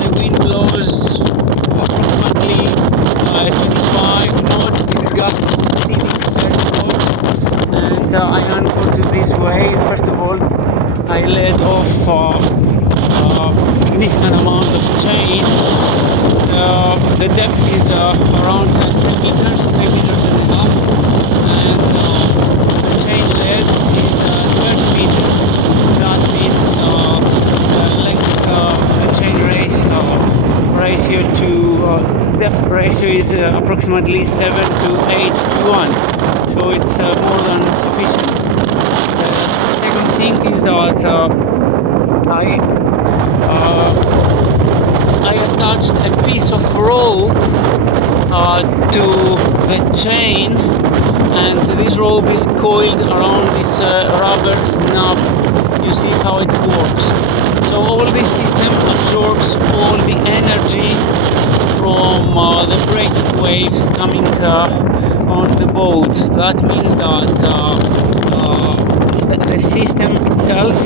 the wind blows approximately 25 knots with gusts exceeding 30 knots, and I anchored to this wave. First of all, I let off a significant amount of chain. So the depth is around 3 meters, 3 meters and a half, and the chain lead is 30 meters. That means the length of the chain ratio to depth ratio is approximately 7 to 8 to 1. So it's more than sufficient. The second thing is that I attached a piece of rope to the chain, and this rope is coiled around this rubber snub. You see how it works. So all this system absorbs all the energy from the breaking waves coming on the boat. That means that the system itself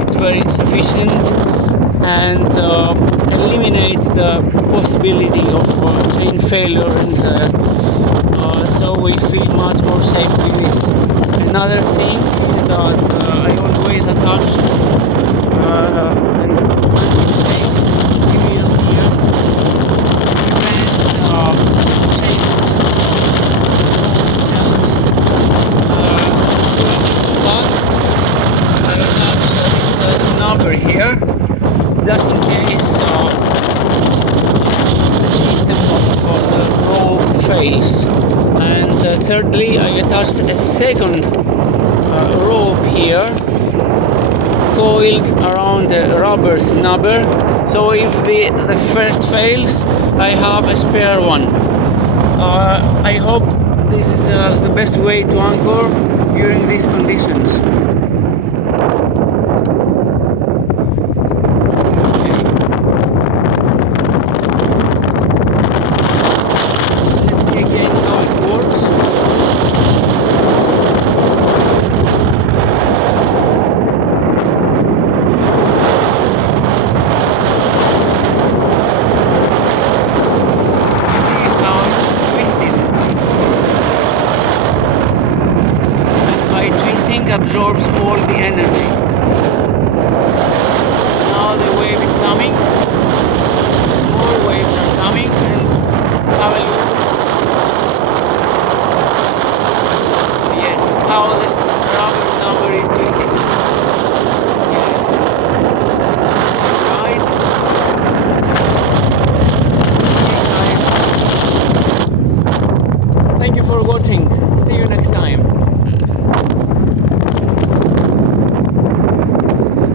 is very sufficient and eliminates the possibility of chain failure, and so we feel much more safe with this. Another thing is that I always attach an anti-chafe material here to prevent chafe itself. But I attach this snubber here just in case the system of the rope fails. And thirdly, I attached a second rope here coiled around the rubber snubber, so if the first fails, I have a spare one. I hope this is the best way to anchor during these conditions. Absorbs all the energy. Now the wave is coming, more waves are coming, and have a look. Yes, how the rubber snubber is twisted. Yes. Right. Thank you for watching. See you next time.